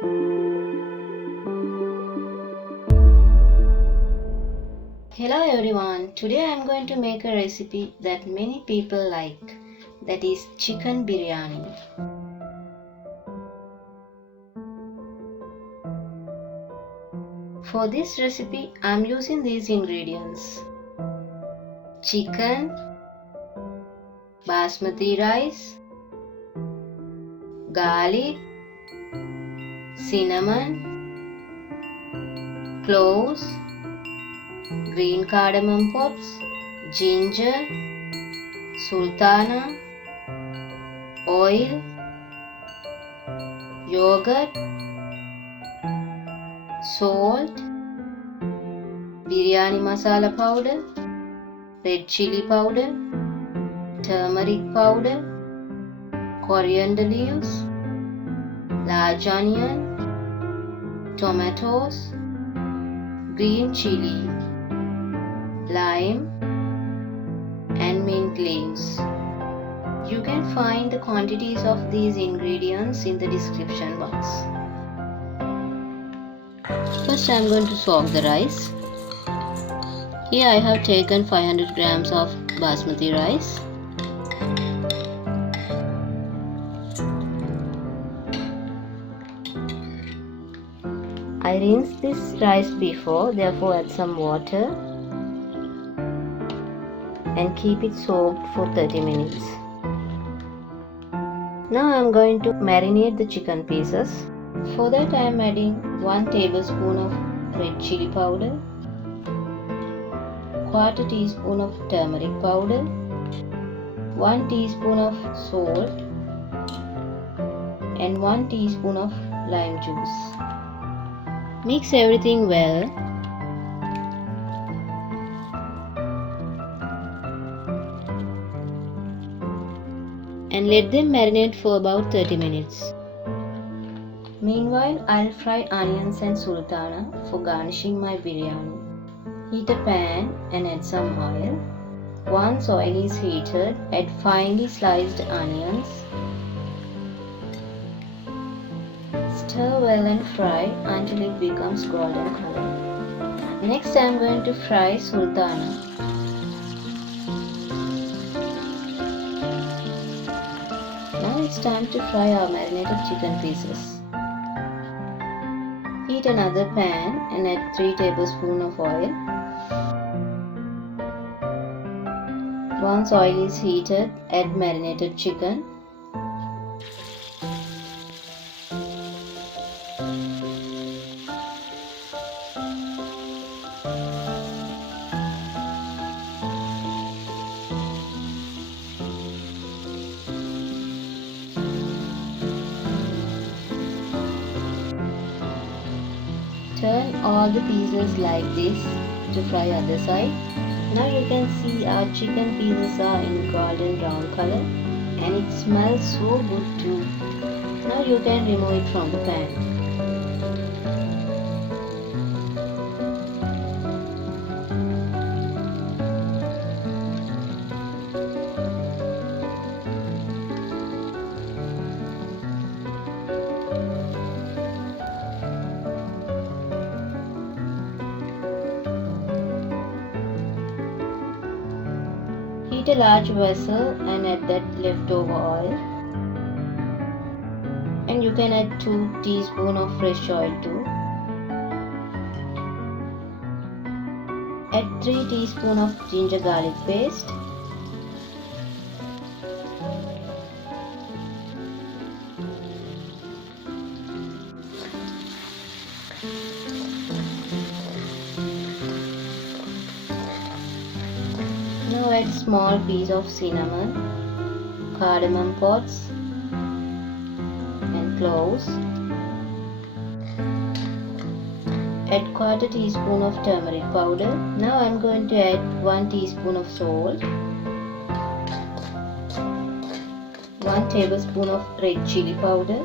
Hello everyone, today I am going to make a recipe that many people like, that is chicken biryani. For this recipe I am using these ingredients: chicken, basmati rice, garlic, cinnamon, cloves, green cardamom pods, ginger, sultana, oil, yogurt, salt, biryani masala powder, red chilli powder, turmeric powder, coriander leaves, large onion, tomatoes, green chilli, lime and mint leaves. You can find the quantities of these ingredients in the description box. First I am going to soak the rice. Here I have taken 500 grams of basmati rice. I rinsed this rice before, therefore add some water and keep it soaked for 30 minutes. Now I am going to marinate the chicken pieces. For that I am adding 1 tablespoon of red chili powder, 1/4 teaspoon of turmeric powder, 1 teaspoon of salt and 1 teaspoon of lime juice. Mix everything well. And let them marinate for about 30 minutes. Meanwhile, I'll fry onions and sultana for garnishing my biryani. Heat a pan and add some oil. Once oil is heated, add finely sliced onions. Stir well and fry until it becomes golden color. Next I am going to fry sultana. Now it's time to fry our marinated chicken pieces. Heat another pan and add 3 tablespoons of oil. Once oil is heated, add marinated chicken. Turn all the pieces like this to fry other side. Now you can see our chicken pieces are in golden brown color and it smells so good too. Now you can remove it from the pan. Heat a large vessel and add that leftover oil. And you can add 2 teaspoons of fresh oil too. Add 3 teaspoons of ginger garlic paste. Now add small piece of cinnamon, cardamom pods and cloves. Add 1/4 teaspoon of turmeric powder. Now I am going to add 1 teaspoon of salt, 1 tablespoon of red chili powder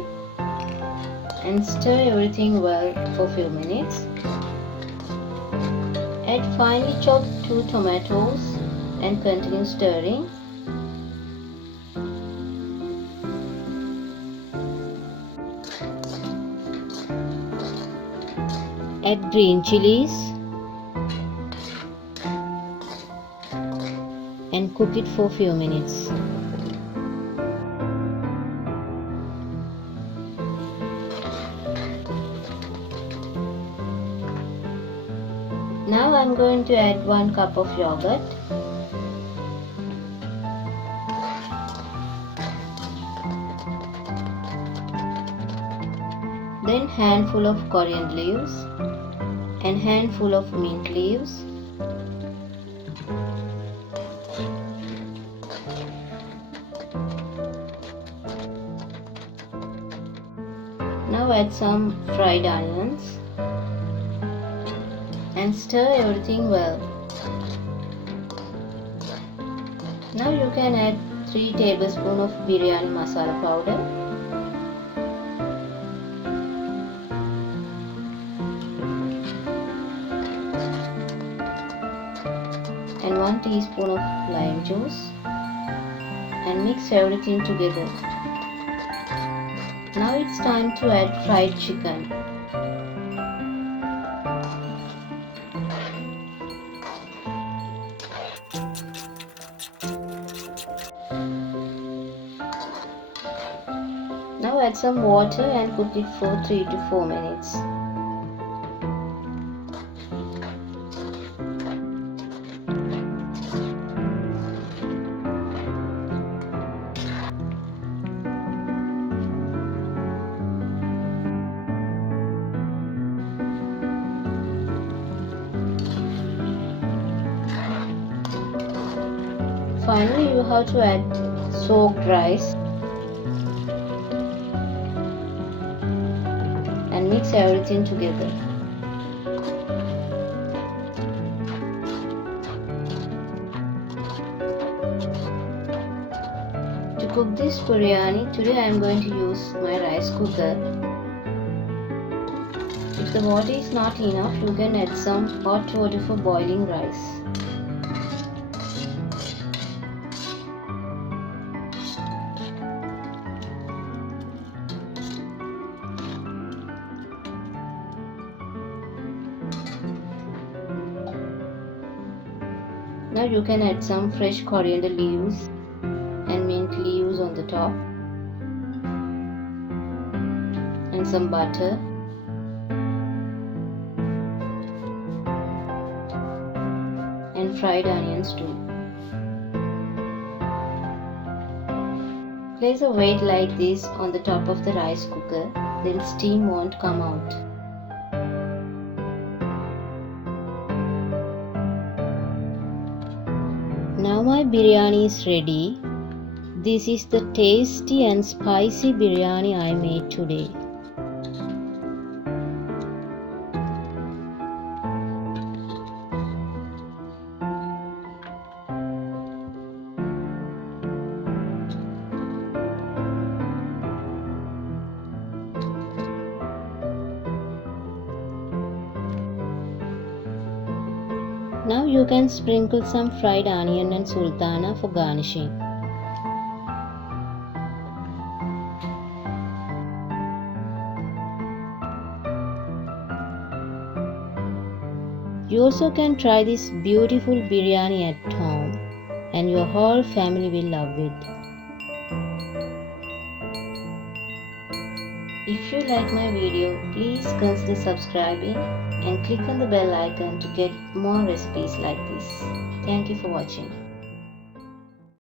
and stir everything well for few minutes. Add finely chopped 2 tomatoes and continue stirring. Add green chilies and cook it for few minutes. Now I'm going to add 1 cup of yogurt. Then handful of coriander leaves and handful of mint leaves. Now add some fried onions and stir everything well. Now you can add 3 tablespoons of biryani masala powder and 1 teaspoon of lime juice and mix everything together. Now it's time to add fried chicken. Now add some water and cook it for 3 to 4 minutes. Finally, you have to add soaked rice and mix everything together. To cook this biryani, today I am going to use my rice cooker. If the water is not enough, you can add some hot water for boiling rice. Now you can add some fresh coriander leaves and mint leaves on the top and some butter and fried onions too. Place a weight like this on the top of the rice cooker, then steam won't come out. Now my biryani is ready. This is the tasty and spicy biryani I made today. Now you can sprinkle some fried onion and sultana for garnishing. You also can try this beautiful biryani at home and your whole family will love it. If you like my video, please consider subscribing and click on the bell icon to get more recipes like this. Thank you for watching.